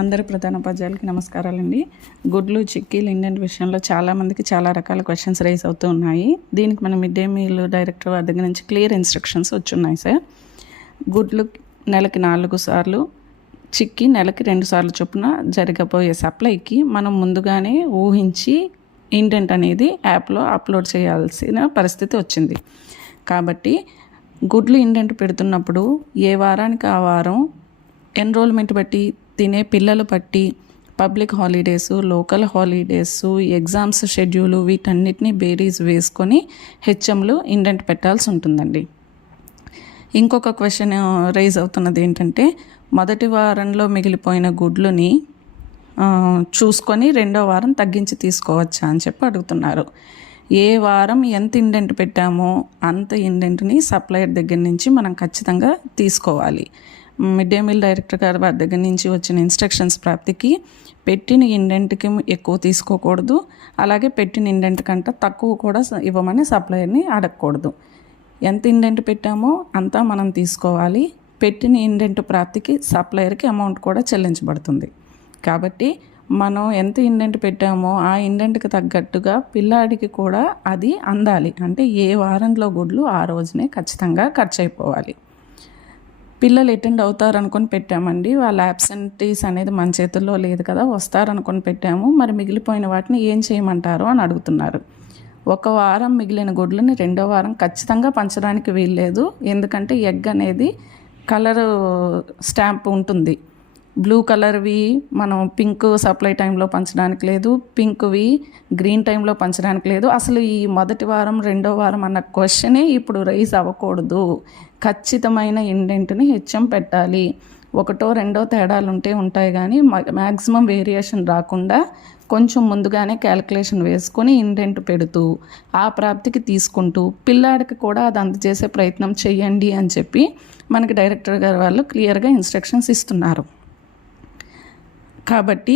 అందరి ప్రధానోపాధ్యాయులకి నమస్కారాలండి. గుడ్లు, చిక్కీలు, ఇండెంట్ విషయంలో చాలామందికి చాలా రకాల క్వశ్చన్స్ రైజ్ అవుతూ ఉన్నాయి. దీనికి మన మిడ్ డే మీల్ డైరెక్టర్ వారి దగ్గర నుంచి క్లియర్ ఇన్స్ట్రక్షన్స్ వచ్చున్నాయి సార్. గుడ్లు నెలకి 4 సార్లు, చిక్కీ నెలకి 2 సార్లు చొప్పున జరగబోయే సప్లైకి మనం ముందుగానే ఊహించి ఇండెంట్ అనేది యాప్లో అప్లోడ్ చేయాల్సిన పరిస్థితి వచ్చింది. కాబట్టి గుడ్లు ఇండెంట్ పెడుతున్నప్పుడు ఏ వారానికి ఆ వారం ఎన్రోల్మెంట్ బట్టి, తినే పిల్లలు బట్టి, public holidays, local holidays, exams schedule వీటన్నిటిని బేరీస్ వేసుకొని హెచ్ఎంలు ఇండెంట్ పెట్టాల్సి ఉంటుందండి. ఇంకొక క్వశ్చన్ రైజ్ అవుతున్నది ఏంటంటే, మొదటి వారంలో మిగిలిపోయిన గుడ్లుని చూసుకొని 2వ వారం తగ్గించి తీసుకోవచ్చా అని చెప్పి అడుగుతున్నారు. ఏ వారం ఎంత ఇండెంట్ పెట్టామో అంత ఇండెంట్ని సప్లయర్ దగ్గర నుంచి మనం ఖచ్చితంగా తీసుకోవాలి. మిడ్ డే మీల్ డైరెక్టర్ గారి వారి దగ్గర నుంచి వచ్చిన ఇన్స్ట్రక్షన్స్ ప్రాప్తికి పెట్టిన ఇండెంట్కి ఎక్కువ తీసుకోకూడదు, అలాగే పెట్టిన ఇండెంట్ కంటే తక్కువ కూడా ఇవ్వమని సప్లయర్ని అడగకూడదు. ఎంత ఇండెంట్ పెట్టామో అంతా మనం తీసుకోవాలి. పెట్టిన ఇండెంట్ ప్రాప్తికి సప్లయర్కి అమౌంట్ కూడా చెల్లించబడుతుంది. కాబట్టి మనం ఎంత ఇండెంట్ పెట్టామో ఆ ఇండెంట్కి తగ్గట్టుగా పిల్లాడికి కూడా అది అందాలి. అంటే ఏ వారంలో గుడ్లు ఆ రోజునే ఖచ్చితంగా ఖర్చు అయిపోవాలి. పిల్లలు అటెండ్ అవుతారనుకొని పెట్టామండి, వాళ్ళ యాబ్సెంటీస్ అనేది మన చేతుల్లో లేదు కదా, వస్తారనుకొని పెట్టాము, మరి మిగిలిపోయిన వాటిని ఏం చేయమంటారు అని అడుగుతున్నారు. 1 వారం మిగిలిన గుడ్లని 2వ వారం ఖచ్చితంగా పంచడానికి వీల్లేదు. ఎందుకంటే ఎగ్ అనేది కలర్ స్టాంప్ ఉంటుంది. బ్లూ కలర్వి మనం పింక్ సప్లై టైంలో పంచడానికి లేదు, పింక్వి గ్రీన్ టైంలో పంచడానికి లేదు. అసలు ఈ మొదటి వారం 2వ వారం అన్న క్వశ్చనే ఇప్పుడు రైజ్ అవ్వకూడదు. ఖచ్చితమైన ఇండెంట్ని హెచ్ఎం పెట్టాలి. 1, 2 తేడాలు ఉంటాయి కానీ మ్యాక్సిమం వేరియేషన్ రాకుండా కొంచెం ముందుగానే క్యాలిక్యులేషన్ వేసుకొని ఇండెంట్ పెడుతూ ఆ ప్రాప్తికి తీసుకుంటూ పిల్లాడికి కూడా అది అందజేసే ప్రయత్నం చేయండి అని చెప్పి మనకి డైరెక్టర్ గారు వాళ్ళు క్లియర్గా ఇన్స్ట్రక్షన్స్ ఇస్తున్నారు. కాబట్టి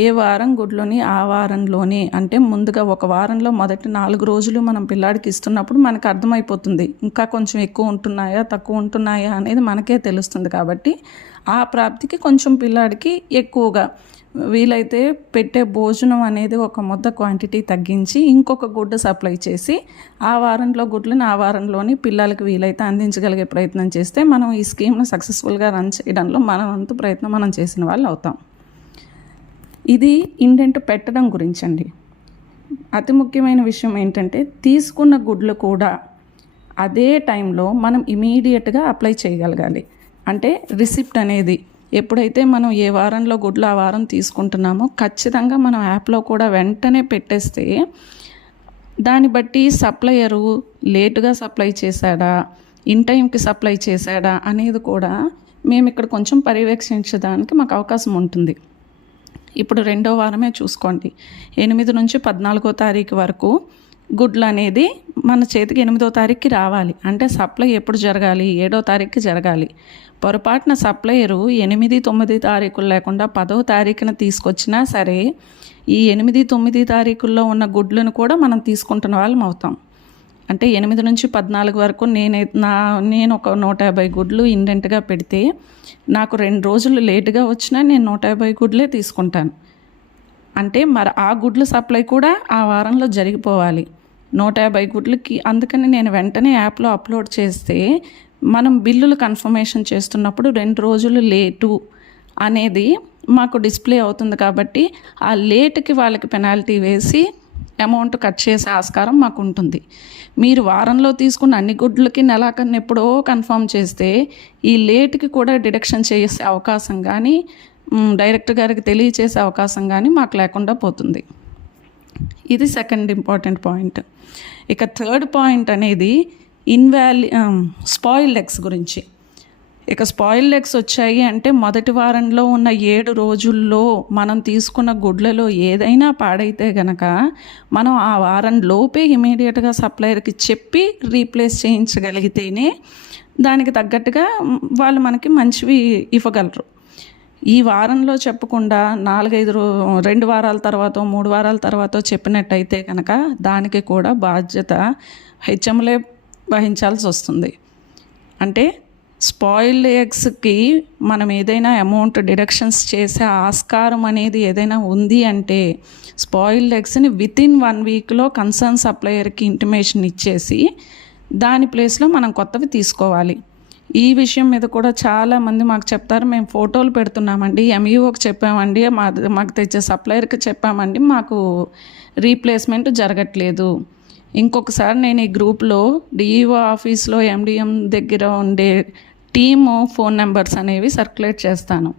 ఏ వారం గుడ్లోని ఆ వారంలోనే, అంటే ముందుగా 1 వారంలో మొదటి 4 రోజులు మనం పిల్లాడికి ఇస్తున్నప్పుడు మనకు అర్థమైపోతుంది ఇంకా కొంచెం ఎక్కువ ఉంటున్నాయా తక్కువ ఉంటున్నాయా అనేది మనకే తెలుస్తుంది. కాబట్టి ఆ ప్రాప్తికి కొంచెం పిల్లాడికి ఎక్కువగా వీలైతే పెట్టే భోజనం అనేది 1 ముద్ద క్వాంటిటీ తగ్గించి ఇంకొక గుడ్డు సప్లై చేసి ఆ వారంలో గుడ్లను ఆ వారంలోని పిల్లలకి వీలైతే అందించగలిగే ప్రయత్నం చేస్తే మనం ఈ స్కీమ్ను సక్సెస్ఫుల్గా రన్ చేయడంలో మన వంతు ప్రయత్నం మనం చేసిన వాళ్ళు అవుతాం. ఇది ఇండెంట్ పెట్టడం గురించండి. అతి ముఖ్యమైన విషయం ఏంటంటే, తీసుకున్న గుడ్లు కూడా అదే టైంలో మనం ఇమీడియట్గా అప్లై చేయగలగాలి. అంటే రిసిప్ట్ అనేది ఎప్పుడైతే మనం ఏ వారంలో గుడ్లు ఆ వారం తీసుకుంటున్నామో ఖచ్చితంగా మనం యాప్లో కూడా వెంటనే పెట్టేస్తే దాన్ని బట్టి సప్లయరు లేటుగా సప్లై చేశాడా, ఇన్ టైంకి సప్లై చేశాడా అనేది కూడా మేము ఇక్కడ కొంచెం పర్యవేక్షించడానికి మాకు అవకాశం ఉంటుంది. ఇప్పుడు 2వ వారమే చూసుకోండి, 8 నుంచి 14వ తారీఖు వరకు గుడ్లు అనేది మన చేతికి 8వ తారీఖుకి రావాలి. అంటే సప్లై ఎప్పుడు జరగాలి, 7వ తారీఖుకి జరగాలి. పొరపాటున సప్లయరు 8, 9 తారీఖులు లేకుండా 10వ తారీఖున తీసుకొచ్చినా సరే ఈ 8, 9 తారీఖుల్లో ఉన్న గుడ్లను కూడా మనం తీసుకుంటున్న వాళ్ళం అవుతాం. అంటే 8 నుంచి 14 వరకు నేను ఒక 150 గుడ్లు ఇండెంట్గా పెడితే నాకు 2 రోజులు లేటుగా వచ్చినా నేను 150 గుడ్లే తీసుకుంటాను. అంటే మరి ఆ గుడ్ల సప్లై కూడా ఆ వారంలో జరిగిపోవాలి 150 గుడ్లకి. అందుకని నేను వెంటనే యాప్లో అప్లోడ్ చేస్తే మనం బిల్లులు కన్ఫర్మేషన్ చేస్తున్నప్పుడు 2 రోజులు లేటు అనేది మాకు డిస్ప్లే అవుతుంది. కాబట్టి ఆ లేటుకి వాళ్ళకి పెనాల్టీ వేసి అమౌంట్ కట్ చేసే ఆస్కారం మాకు ఉంటుంది. మీరు వారంలో తీసుకున్న అన్ని గుడ్లకి నెలాకన్నా ఎప్పుడో కన్ఫర్మ్ చేస్తే ఈ లేట్కి కూడా డిడక్షన్ చేసే అవకాశం కానీ డైరెక్టర్ గారికి తెలియచేసే అవకాశం కానీ మాకు లేకుండా పోతుంది. ఇది సెకండ్ ఇంపార్టెంట్ పాయింట్. ఇక థర్డ్ పాయింట్ అనేది స్పాయిల్డ్ ఎగ్స్ గురించి. ఇక స్పాయిల్డ్ ఎగ్స్ వచ్చాయి అంటే మొదటి వారంలో ఉన్న 7 రోజుల్లో మనం తీసుకున్న గుడ్లలో ఏదైనా పాడైతే గనక మనం ఆ వారం లోపే ఇమీడియట్గా సప్లయర్కి చెప్పి రీప్లేస్ చేయించగలిగితేనే దానికి తగ్గట్టుగా వాళ్ళు మనకి మంచివి ఇవ్వగలరు. ఈ వారంలో చెప్పకుండా 2 వారాల తర్వాత 3 వారాల తర్వాత చెప్పినట్టయితే కనుక దానికి కూడా బాధ్యత హెచ్ఎంలే వహించాల్సి వస్తుంది. అంటే స్పాయిల్డ్ ఎగ్స్కి మనం ఏదైనా అమౌంట్ డిడక్షన్స్ చేసే ఆస్కారం అనేది ఏదైనా ఉంది అంటే స్పాయిల్డ్ ఎగ్స్ని వితిన్ 1 వీక్లో కన్సర్న్ సప్లయర్కి ఇంటిమేషన్ ఇచ్చేసి దాని ప్లేస్లో మనం కొత్తవి తీసుకోవాలి. ఈ విషయం మీద కూడా చాలామంది మాకు చెప్తారు, మేము ఫోటోలు పెడుతున్నామండి, ఎంఈఓకి చెప్పామండి, మాకు తెచ్చే సప్లయర్కి చెప్పామండి, మాకు రీప్లేస్మెంట్ జరగట్లేదు. ఇంకొకసారి నేను ఈ గ్రూప్లో డిఈఓ ఆఫీస్లో ఎండిఎం దగ్గర ఉండే టీము ఫోన్ నెంబర్స్ అనేవి సర్క్యులేట్ చేస్తాను.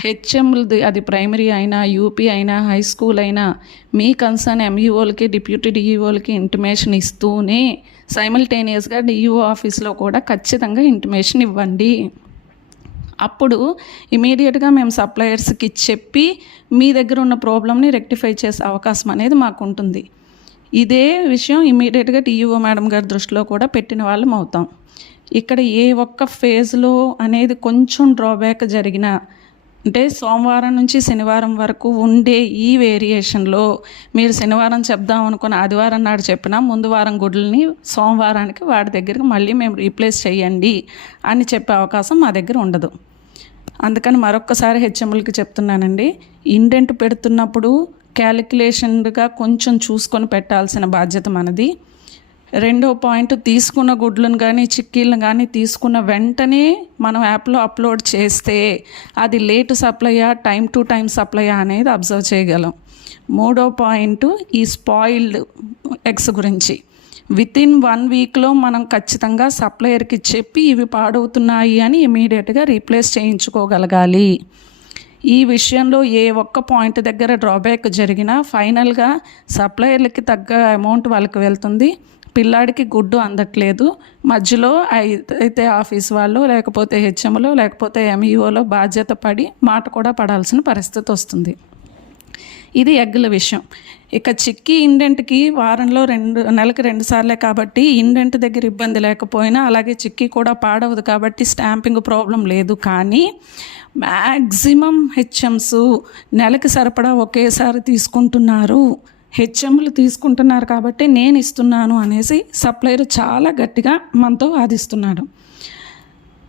హెచ్ఎంలది అది ప్రైమరీ అయినా యూపీ అయినా హై స్కూల్ అయినా మీ కన్సర్న్ ఎంఈఓలకి డిప్యూటీ డిఈఓలకి ఇంటిమేషన్ ఇస్తూనే సైమల్టేనియస్గా డిఈఓ ఆఫీస్లో కూడా ఖచ్చితంగా ఇంటిమేషన్ ఇవ్వండి. అప్పుడు ఇమీడియట్గా మేము సప్లయర్స్కి చెప్పి మీ దగ్గర ఉన్న ప్రాబ్లమ్ని రెక్టిఫై చేసే అవకాశం అనేది మాకు ఉంటుంది. ఇదే విషయం ఇమీడియట్గా డిఈఓ మేడం గారి దృష్టిలో కూడా పెట్టిన వాళ్ళం అవుతాం. ఇక్కడ ఏ ఒక్క ఫేజ్లో అనేది కొంచెం డ్రాబ్యాక్ జరిగినా, అంటే సోమవారం నుంచి శనివారం వరకు ఉండే ఈ వేరియేషన్లో మీరు శనివారం చెప్దాం అనుకున్న ఆదివారం నాడు చెప్పినా ముందు వారం గుడ్లని సోమవారానికి వాడి దగ్గరికి మళ్ళీ మేము రీప్లేస్ చేయండి అని చెప్పే అవకాశం మా దగ్గర ఉండదు. అందుకని మరొక్కసారి హెచ్ఎంఎల్కి చెప్తున్నానండి, ఇండెంట్ పెడుతున్నప్పుడు క్యాలిక్యులేషన్గా కొంచెం చూసుకొని పెట్టాల్సిన బాధ్యత మనది. రెండో పాయింట్, తీసుకున్న గుడ్లను కానీ చిక్కీలను కానీ తీసుకున్న వెంటనే మనం యాప్లో అప్లోడ్ చేస్తే అది లేట్ సప్లయా టైం టు టైం సప్లయా అనేది అబ్జర్వ్ చేయగలం. మూడో పాయింట్, ఈ స్పాయిల్డ్ ఎగ్స్ గురించి వితిన్ 1 వీక్లో మనం ఖచ్చితంగా సప్లయర్కి చెప్పి ఇవి పాడవుతున్నాయి అని ఇమీడియట్గా రీప్లేస్ చేయించుకోగలగాలి. ఈ విషయంలో ఏ ఒక్క పాయింట్ దగ్గర డ్రాబ్యాక్ జరిగినా ఫైనల్గా సప్లయర్లకి తగ్గ అమౌంట్ వాళ్ళకి వెళ్తుంది, పిల్లాడికి గుడ్డు అందట్లేదు, మధ్యలో అయితే ఆఫీస్ వాళ్ళు లేకపోతే హెచ్ఎంలో లేకపోతే ఎంఈఓలో బాధ్యత పడి మాట కూడా పడాల్సిన పరిస్థితి వస్తుంది. ఇది ఎగ్గుల విషయం. ఇక చిక్కీ ఇండెంట్కి వారంలో నెలకు 2 సార్లే కాబట్టి ఇండెంట్ దగ్గర ఇబ్బంది లేకపోయినా, అలాగే చిక్కీ కూడా పాడవదు కాబట్టి స్టాంపింగ్ ప్రాబ్లం లేదు. కానీ మ్యాక్సిమం హెచ్ఎమ్స్ నెలకి సరిపడా ఒకేసారి తీసుకుంటున్నారు, హెచ్ఎంలు తీసుకుంటున్నారు కాబట్టి నేను ఇస్తున్నాను అనేసి సప్లయర్ చాలా గట్టిగా మనతో వాదిస్తున్నాడు.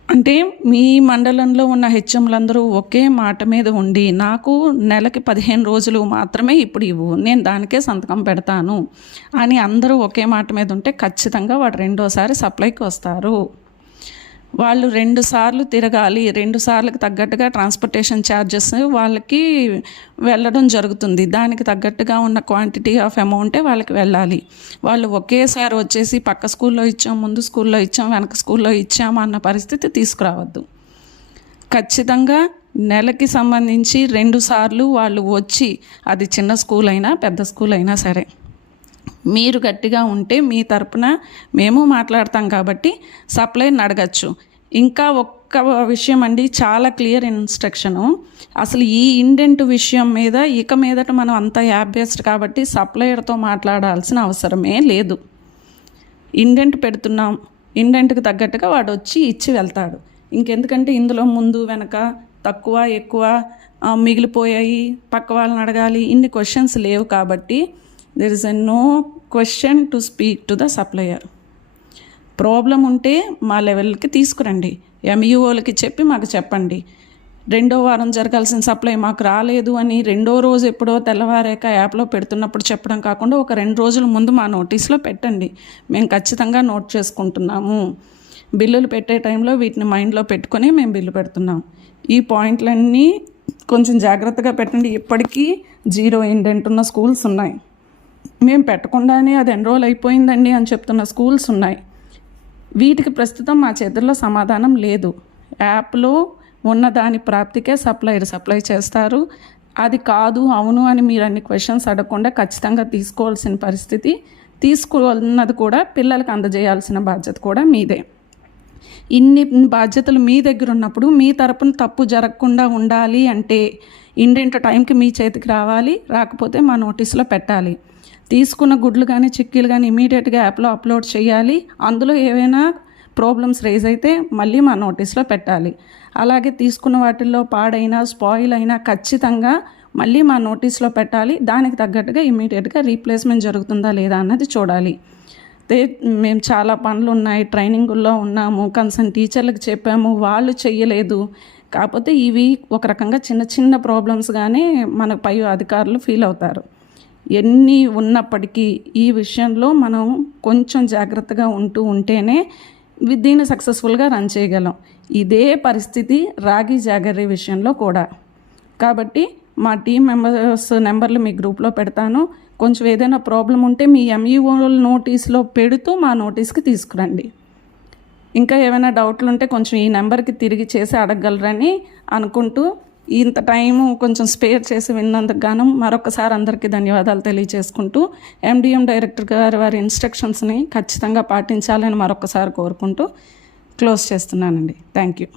అంటే మీ మండలంలో ఉన్న హెచ్ఎంలందరూ ఒకే మాట మీద ఉండి నాకు నెలకి 15 రోజులు మాత్రమే ఇప్పుడు ఇవ్వు, నేను దానికే సంతకం పెడతాను అని అందరూ ఒకే మాట మీద ఉంటే ఖచ్చితంగా వాడు రెండోసారి సప్లైకి వస్తారు. వాళ్ళు 2 సార్లు తిరగాలి, 2 సార్లకు తగ్గట్టుగా ట్రాన్స్పోర్టేషన్ ఛార్జెస్ వాళ్ళకి వెళ్ళడం జరుగుతుంది. దానికి తగ్గట్టుగా ఉన్న క్వాంటిటీ ఆఫ్ అమౌంటే వాళ్ళకి వెళ్ళాలి. వాళ్ళు ఒకేసారి వచ్చేసి పక్క స్కూల్లో ఇచ్చాం, ముందు స్కూల్లో ఇచ్చాం, వెనక స్కూల్లో ఇచ్చాము అన్న పరిస్థితి తీసుకురావద్దు. ఖచ్చితంగా నెలకి సంబంధించి 2 సార్లు వాళ్ళు వచ్చి, అది చిన్న స్కూల్ అయినా పెద్ద స్కూల్ అయినా సరే, మీరు గట్టిగా ఉంటే మీ తరపున మేము మాట్లాడతాం కాబట్టి సప్లైని అడగచ్చు. ఇంకా ఒక్క విషయం అండి, చాలా క్లియర్ ఇన్స్ట్రక్షను. అసలు ఈ ఇండెంట్ విషయం మీద ఇక మీదట మనం అంతా యాప్ బేస్డ్ కాబట్టి సప్లయర్తో మాట్లాడాల్సిన అవసరమే లేదు. ఇండెంట్ పెడుతున్నాం, ఇండెంట్కి తగ్గట్టుగా వాడు వచ్చి ఇచ్చి వెళ్తాడు. ఇంకెందుకంటే ఇందులో ముందు వెనక తక్కువ ఎక్కువ మిగిలిపోయాయి, పక్క వాళ్ళని అడగాలి, ఇన్ని క్వశ్చన్స్ లేవు కాబట్టి there is no question to speak to the supplier. Problem ఉంటే మా లెవెల్కి తీసుకురండి, ఎంఈఓలకి చెప్పి మాకు చెప్పండి. 2వ వారం జరగాల్సిన సప్లై మాకు రాలేదు అని 2వ రోజు ఎప్పుడో తెల్లవారాక యాప్లో పెడుతున్నప్పుడు చెప్పడం కాకుండా ఒక 2 రోజుల ముందు మా నోటీస్లో పెట్టండి, మేము ఖచ్చితంగా నోట్ చేసుకుంటున్నాము, బిల్లులు పెట్టే టైంలో వీటిని మైండ్లో పెట్టుకొని మేము బిల్లు పెడుతున్నాం. ఈ పాయింట్లన్నీ కొంచెం జాగ్రత్తగా పెట్టండి. ఇప్పటికీ 0 ఇండెంట్ ఉన్న స్కూల్స్ ఉన్నాయి, మేము పెట్టకుండానే అది ఎన్రోల్ అయిపోయిందండి అని చెప్తున్న స్కూల్స్ ఉన్నాయి. వీటికి ప్రస్తుతం మా చేతుల్లో సమాధానం లేదు. యాప్లో ఉన్న దాని ప్రాప్తికే సప్లయర్ సప్లై చేస్తారు. అది కాదు అవును అని మీరు అన్ని క్వశ్చన్స్ అడగకుండా ఖచ్చితంగా తీసుకోవాల్సిన పరిస్థితి, తీసుకోవాలన్నది కూడా పిల్లలకు అందజేయాల్సిన బాధ్యత కూడా మీదే. ఇన్ని బాధ్యతలు మీ దగ్గర ఉన్నప్పుడు మీ తరపున తప్పు జరగకుండా ఉండాలి అంటే ఇండెంట్ టైంకి మీ చేతికి రావాలి, రాకపోతే మా నోటీసులో పెట్టాలి. తీసుకున్న గుడ్లు కానీ చిక్కీలు కానీ ఇమీడియట్గా యాప్లో అప్లోడ్ చేయాలి. అందులో ఏవైనా ప్రాబ్లమ్స్ రేజ్ అయితే మళ్ళీ మా నోటీస్లో పెట్టాలి. అలాగే తీసుకున్న వాటిల్లో పాడైనా స్పాయిల్ అయినా ఖచ్చితంగా మళ్ళీ మా నోటీస్లో పెట్టాలి. దానికి తగ్గట్టుగా ఇమీడియట్గా రీప్లేస్మెంట్ జరుగుతుందా లేదా అన్నది చూడాలి. మేము చాలా పనులు ఉన్నాయి, ట్రైనింగుల్లో ఉన్నాము, కన్సర్న్ టీచర్లకు చెప్పాము, వాళ్ళు చెయ్యలేదు. కాకపోతే ఇవి ఒక రకంగా చిన్న చిన్న ప్రాబ్లమ్స్గానే మన పై అధికారులు ఫీల్ అవుతారు. ఎన్ని ఉన్నప్పటికీ ఈ విషయంలో మనం కొంచెం జాగ్రత్తగా ఉంటేనే దీన్ని సక్సెస్ఫుల్గా రన్ చేయగలం. ఇదే పరిస్థితి రాగి జాగరీ విషయంలో కూడా. కాబట్టి మా టీం మెంబర్స్ నెంబర్లు మీ గ్రూప్లో పెడతాను. కొంచెం ఏదైనా ప్రాబ్లం ఉంటే మీ ఎంఈఓ నోటీస్లో పెడుతూ మా నోటీస్కి తీసుకురండి. ఇంకా ఏమైనా డౌట్లు ఉంటే కొంచెం ఈ నెంబర్కి తిరిగి చేసి అడగగలరని అనుకుంటూ ఇంత టైము కొంచెం స్పేర్ చేసి విన్నందుకు గాను మరొకసారి అందరికీ ధన్యవాదాలు తెలియజేసుకుంటూ ఎండిఎం డైరెక్టర్ గారు వారి ఇన్స్ట్రక్షన్స్ని ఖచ్చితంగా పాటించాలని మరొకసారి కోరుకుంటూ క్లోజ్ చేస్తున్నానండి. Thank you.